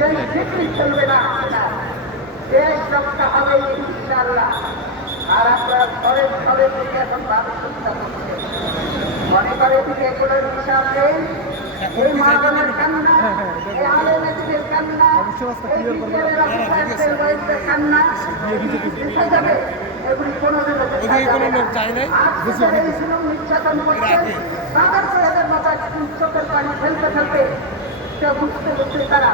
চলবে না, দেশ রক্ষা হবে ইনশাআল্লাহ। আর আপনারা ঘরে ঘরে থেকে এখন ভালো চিন্তা করছে, মনে করে দিকে কোনো হিসাব নেই। এই মানবের কান্না, এই আলেমের কান্না, এই বিচারের অফিসারদের বয়সের কান্না মিশে যাবে, এগুলি কোনোদিনও নির্যাতন করছে তাদের এদের মাথায় চোখের পানি ফেলতে ফেলতে বুঝতে বুঝতে তারা